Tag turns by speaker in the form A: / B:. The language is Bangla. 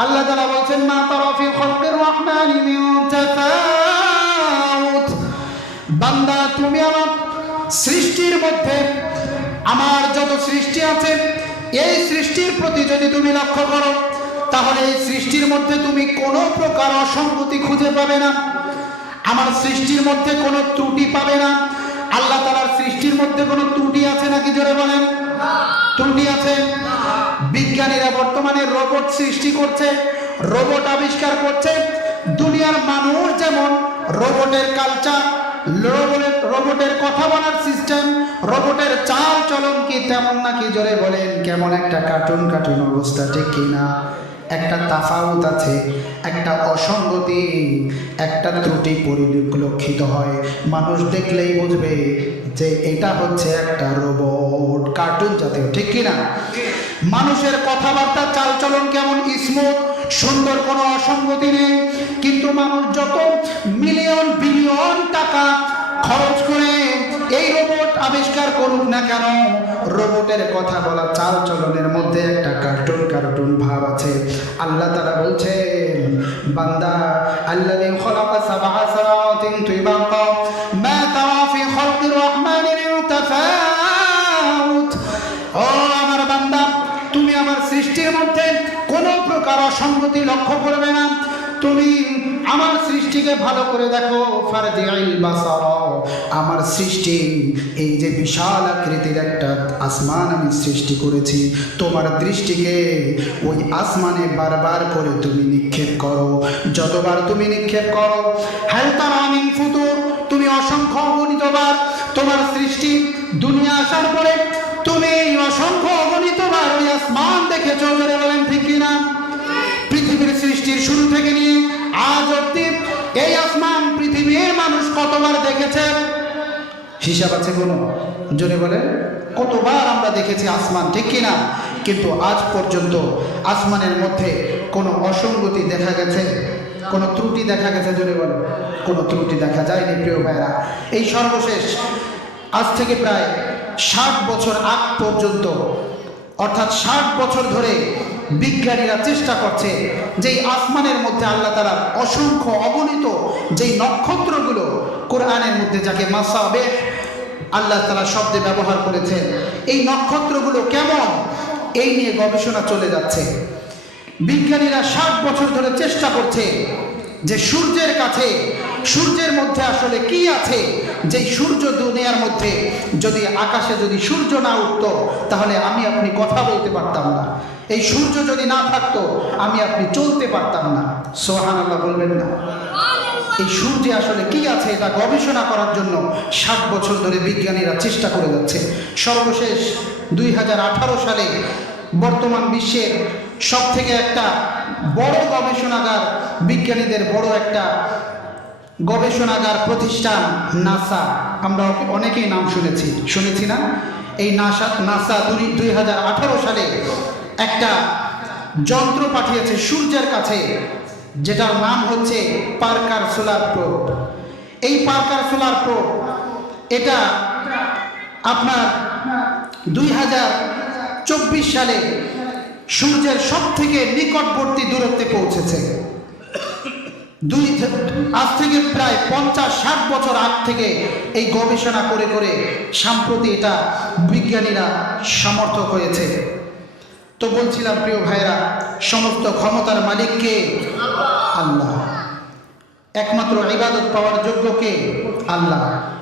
A: আল্লাহ তাআলা বলছেন, মা তারা ফি খালকির রহমানি মিন বান্দা, তুমি আমার সৃষ্টির মধ্যে আমার যত সৃষ্টি আছে, এই সৃষ্টির প্রতি যদি তুমি লক্ষ্য করো, তাহলে এই সৃষ্টির মধ্যে তুমি কোনো প্রকার অসঙ্গতি খুঁজে পাবে না। আমার সৃষ্টির মধ্যে কোনো ত্রুটি পাবে না। আল্লাহ তালার সৃষ্টির মধ্যে কোনো ত্রুটি আছে নাকি জোরে বলেন? ত্রুটি আছে? বিজ্ঞানীরা বর্তমানে রোবট সৃষ্টি করছে, রোবট আবিষ্কার করছে। দুনিয়ার মানুষ যেমন রোবটের কালচার, রোবটের রোবটের কথা বলার সিস্টেম, রোবটের চাল চলন কি তেমন নাকি জোরে বলেন, কেমন একটা কার্টুন কার্টুন অবস্থা, ঠিক কিনা একটা তাফাউত আছে, একটা অসঙ্গতি, একটা ত্রুটি পরিলক্ষিত হয়। মানুষ দেখলেই বুঝবে যে এটা হচ্ছে একটা রোবট কার্টুন জাতীয়, ঠিক কিনা মানুষের কথাবার্তা, চালচলন কেমন স্মুথ সুন্দর কোনো অসঙ্গতি নেই, কিন্তু মানুষ যত মিলিয়ন বিলিয়ন টাকা খরচ করে এই রোবট আবিষ্কার করুক না কেন রোবটের কথা বলা চাল চলনের মধ্যে একটা কার্টুন কার্টুন ভাব আছে। আল্লাহ তারা বলছেন, বান্দা, আল্লাযী খলাকা সাবআ সামাওয়াতিন তিবাকা মা তারা ফি খালকির রহমানি মিন তাফাউত ও আমার বান্দা, তুমি আমার সৃষ্টির মধ্যে কোনো প্রকার অসঙ্গতি লক্ষ্য করবে না। তুমি আমার সৃষ্টিকে ভালো করে দেখো আমার সৃষ্টি, এই যে বিশাল আকৃতির একটা আসমান আমি সৃষ্টি করেছি, তোমার দৃষ্টিকে ওই আসমানে বারবার করে তুমি নিক্ষেপ করো। যতবার তুমি নিক্ষেপ করো হালতার আমিন ফুতুর, তুমি অসংখ্য অগণিতবার তোমার সৃষ্টি দুনিয়া আসার পরে তুমি অসংখ্য অগণিতবার ওই আসমান দেখেছ জোরে বলেন ঠিক কিনা? পৃথিবীর সৃষ্টির শুরু থেকে নিয়ে আজ অব্দি এই আসমান পৃথিবীর মানুষ কতবার দেখেছে? হিসাব আছে কোনো? জোরে বলে কতবার আমরা দেখেছি আসমান, ঠিক কিনা? কিন্তু আজ পর্যন্ত আসমানের মধ্যে কোনো অসঙ্গতি দেখা গেছে? কোনো ত্রুটি দেখা গেছে? জোরে বলে কোনো ত্রুটি দেখা যায়নি, প্রিয় ভাইরা এই সর্বশেষ, আজ থেকে প্রায় ষাট বছর আগ পর্যন্ত, অর্থাৎ ষাট বছর ধরে বিজ্ঞানীরা চেষ্টা করছে যে আসমানের মধ্যে আল্লাহ তালার অসংখ্য অগণিত যেই নক্ষত্রগুলো কোরআনের মধ্যে যাকে মাসাবে আল্লাহ তালা শব্দে ব্যবহার করেছেন, এই নক্ষত্রগুলো কেমন? এই নিয়ে গবেষণা চলে যাচ্ছে। বিজ্ঞানীরা ষাট বছর ধরে চেষ্টা করছে যে সূর্যের কাছে সূর্যের মধ্যে আসলে কি আছে? যে সূর্য দুনিয়ার মধ্যে, যদি আকাশে যদি সূর্য না উঠতো, তাহলে আমি আপনি কথা বলতে পারতাম না। এই সূর্য যদি না থাকতো, আমি আপনি চলতে পারতাম না। সোহান আল্লাহ বলবেন না। এই সূর্যে আসলে কি আছে এটা গবেষণা করার জন্য ষাট বছর ধরে বিজ্ঞানীরা চেষ্টা করে যাচ্ছে। সর্বশেষ দুই হাজার আঠারো সালে বর্তমান বিশ্বের সব থেকে একটা বড় গবেষণাগার বিজ্ঞানীদের বড় একটা গবেষণাগার প্রতিষ্ঠান নাসা। আমরা অনেকেই নাম শুনেছি। শুনেছি না? এই নাসা নাসা দুই দুই সালে একটা যন্ত্র পাঠিয়েছে সূর্যের কাছে, যেটার নাম হচ্ছে পার্কার সোলার প্রো এই পার্কার সোলার প্রো এটা আপনার দুই হাজার চব্বিশ সালে সূর্যের সব থেকে নিকটবর্তী দূরত্বে পৌঁছেছে। দুই আজ থেকে প্রায় পঞ্চাশ ষাট বছর আগ থেকে এই গবেষণা করে করে সাম্প্রতি এটা বিজ্ঞানীরা সমর্থক হয়েছে। তো বলছিলাম, প্রিয় ভাইরা সমস্ত ক্ষমতার মালিককে আল্লাহ। একমাত্র ইবাদত পাওয়ার যোগ্যকে আল্লাহ।